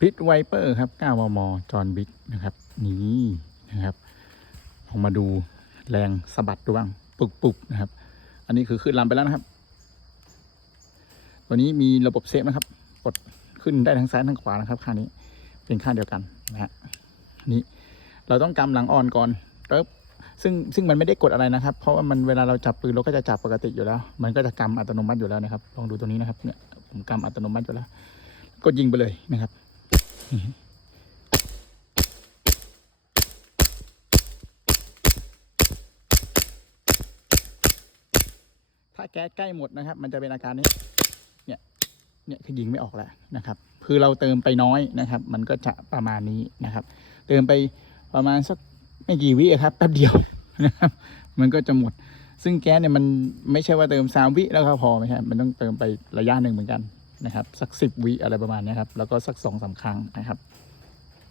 พิทไวเปอร์ครับ 9 มม จอนบิ๊กนะครับ นี่นะครับลองมาดูแรงสะบัดดูบ้าง ปุกปุกๆนะครับ อันนี้คือขึ้นลำไปแล้วนะครับ ตัวนี้มีระบบเซฟนะครับ กดขึ้นได้ทั้งซ้ายทั้งขวานะครับข้านี้ เป็นข้าเดียวกันนะฮะนนี้เราต้องกำหลังอ่อนก่อนปึ๊บซึ่งซึ่งมันไม่ได้กดอะไรนะครับ เพราะว่ามันเวลาเราจับปืนเราก็จะจับปกติอยู่แล้ว มันก็จะกำอัตโนมัติอยู่แล้วนะครับ ลองดูตัวนี้นะครับ เนี่ยผมกำอัตโนมัติอยู่แล้ว กดยิงไปเลยนะครับ ถ้าแก๊สใกล้หมดนะครับ มันจะเป็นอาการนี้ เนี่ย เนี่ยคือยิงไม่ออกแล้วนะครับ คือเราเติมไปน้อยนะครับ มันก็จะประมาณนี้นะครับ เติมไปประมาณสักไม่กี่วิครับแป๊บเดียวนะครับมันก็จะหมด ซึ่งแก๊สเนี่ยมันไม่ใช่ว่าเติมสามวิแล้วก็พอไม่ใช่มันต้องเติมไประยะหนึ่งเหมือนกัน นะครับ สักสิบวิอะไรประมาณนี้ครับ แล้วก็สักสองสามครั้งนะครับ